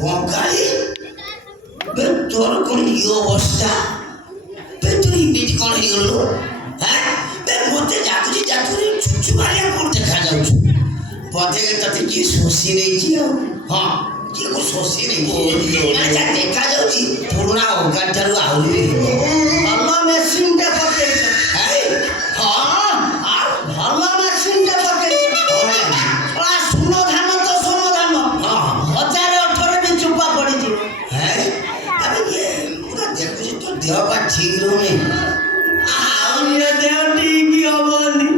বঙ্গালী তোর কোন ইয়ে অবস্থা তুই ইংরেজি কଣ ହେଇଗଲୁ ମତେ ଯାଉଛି ଛୁଚୁ ମାରିଆ କୋଉଠି ଦେଖାଯାଉଛୁ ବୋଧେ ତତେ କିଏ ଶୋଷି ନେଇଛି ଆଉ ହଁ କିଏ କୋଉ ଶୋଷି ନେଇଛି ଦେଖାଯାଉଛି ପୁରୁଣା ଅଗାର ଠାରୁ ଆହୁରି ଭଲ ମେସିନ୍ଟେ ପକେଇଛ ଭଲ ମେସିନ୍ଟେ ପକେଇଛ ସୁନ ଧାନ ତ ସୁନ ଧାନ 1018 ବି ଚୁପା ପଡ଼ିଯିବ ଦେଖୁଛି ତୋ ଦେହ ପା ଠିକ ରହୁନି ଆଉ ଦେହ ଠିକ ହବନି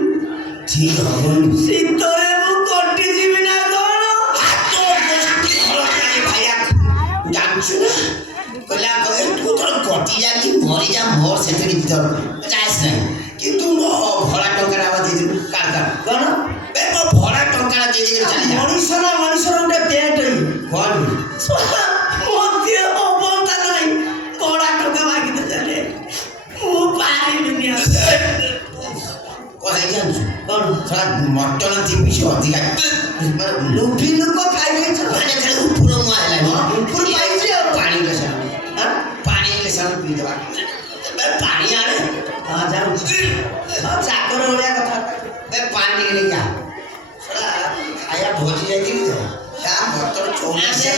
ଠିକ ହବନି ଶୀତରେ ମୁଁ କଟିଯିବି ନା କଣ ହାତ ଗୋଷ୍ଠୀ ଭଲ ନାହିଁ ଭାଇଆ ଜାଣିଛୁ ନା କହିଲା କହେ ତୁ ତୋର କଟି ଯାକି ମରିଯା ମୋର ସେଥିରେ ଚାଇସ୍ ନାହିଁ କିନ୍ତୁ ମୋ ଭଡ଼ା ଟଙ୍କାଟା ଆବା ଦେଇଦେବୁ କାର୍ଡ କଣ ମୋ ଭଡ଼ା ଟଙ୍କାଟା ଦେଇଦେଇକି ଚାଲିଯା ମଣିଷ ନା ମଣିଷର ଗୋଟେ ପେଟ କଣ ମୋ ଦେହ ଅବସ୍ଥା ନାହିଁ କଡ଼ା ଟଙ୍କା ମାଗିତେ ଚାଲେ ମୁଁ ପାରିବିନି କଣ ଜାଣିଛୁ କଣ ସାରା ମଟନ ତିମିଶ ଅଧିକା ଲୁଭି ଲୋକ ଖାଇଦେଇଛ ମାନେ ଖାଲି ଉପୁର ମୁଆ ହେଲା ଉପୁର ପାଇଛି ଆଉ ପାଣି ଲେସାଣ ପାଣି ଲେସାଣ ପିଇଦେବା ପାଣି ଆଣେ ହଁ ଯାଉଛି ଚାକର ଭଳିଆ କଥା ପାଣି ଟିକେ ନେଇକି ଆ ଖାଇବା ଭୋଜି ଯାଇଥିଲି ତ ତା ମଟନ ଚଉରାଶି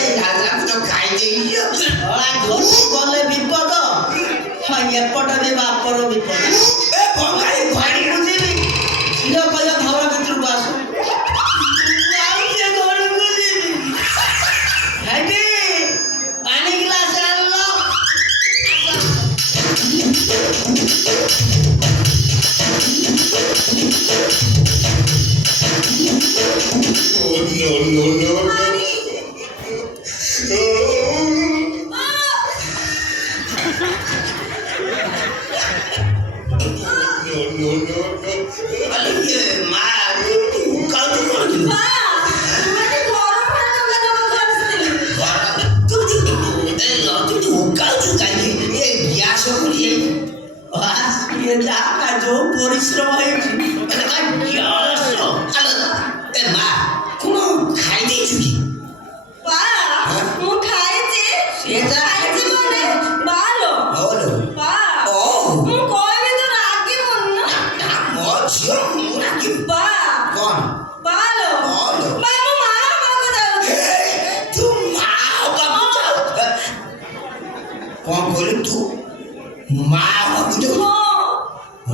ଖାଇଦେଇଛି ଗଲେ ବିପଦ ଏପଟ ବି ବାପର ବିପଦ ପାଣି ବୁଝିଲି ଝିଅ କହିଲେ ଘର ଭିତରକୁ ଆସ ଘରକୁ ଯିବି ହେଇଟି ପାଣି ଗ୍ଲାସ ଆଣିଲ ଯୋଉ ପରିଶ୍ରମ ହେଇଛି ମା କଣ ଖାଇଦେଇଛୁ କି ମୁଁ ଖାଇଛି କଣ କହିଲୁ ତୁ ମା ହବାକୁ ଯାଉ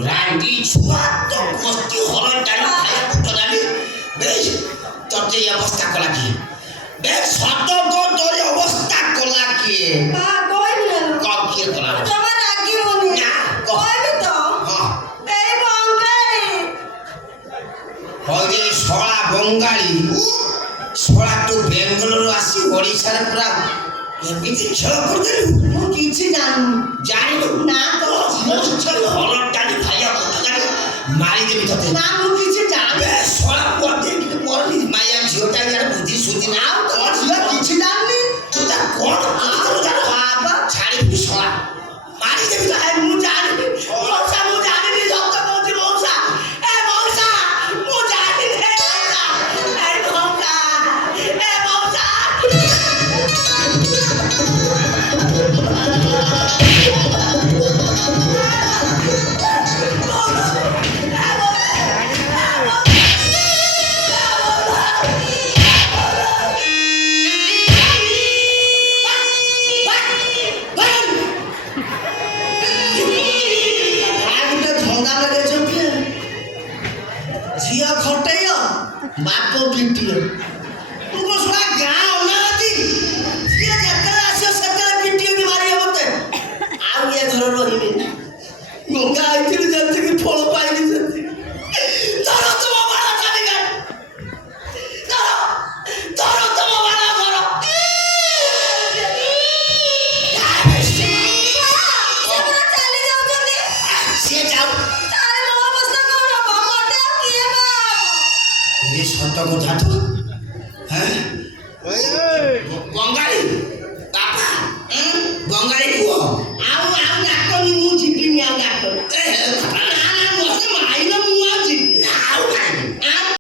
ରାଣ୍ଡି ଛୁଆ ତ ଗୋଷ୍ଠୀ ହଳ ଡାଲି ଖାଇବାକୁ ଟଲାଲି ବେଶ ତତେ ଏ ଅବସ୍ଥା କଲା କିଏ ବେଶ ସତ ତୋର ଅବସ୍ଥା କଲା କିଏ କିଏ କଲା ଯେ ଶଳା ବଙ୍ଗାଳୀ ଶଳା ତୁ ବେଙ୍ଗଲୋର ଆସି ଓଡ଼ିଶାରେ ପୁରା ଏମିତି ଖେଳ କରିଦେଲୁ ମୁଁ କିଛି ଜାଣିନୁ ନା ତ ହଳ ଡାଲି ଖାଇବା ମାରିଦେବି ତତେ ନା ମୁଁ କିଛି ଜାଣି ଶଳା ପଡେ କିନ୍ତୁ ମୋର ମାୟା ଝିଅଟା ଯାର ବୁଦ୍ଧି ସୁଦ୍ଧି ନା ତୋ ଝିଅ କିଛି ଜାଣିନି ତୁ ତା କଣ ବାବା ଛାଡ଼ିବି ଶଳା ମାରିଦେବି ମୁଁ ଜାଣିନି ମଉସା ମୁଁ ଜାଣିନି ସତ କହୁଛି ମଉସା ଏ ମଉସା ମୁଁ ଜାଣିନି ଝିଅ ଖଟେଇ ବାପ ପିଟିଅ ତୁ ଶଳା ଗାଁ ଅନାହାନ୍ତି ସିଏ ଯେତେବେଳେ ଆସିବ ସେତେବେଳେ ପିଟିଅ କି ମାରିବ ମତେ ଆଉ ଏ ଘର ରହିବିନି ଗଙ୍ଗା ଆଇଥିଲି ଯେତିକି ଫଳ ପାଇଲି ସେତିକି ତୋର ତୁମ ବାଳ ଚାଲିକା ତୋର ତୁମ ବାଳ ଘର ସିଏ ଯାଉ ସତ କଥା ତ ବଙ୍ଗାଳୀ ବାପା ବଙ୍ଗାଳୀ ପୁଅ ଆଉ ଡାକନି ମୁଁ ଯିବିନି ଆଉ ଡାକନି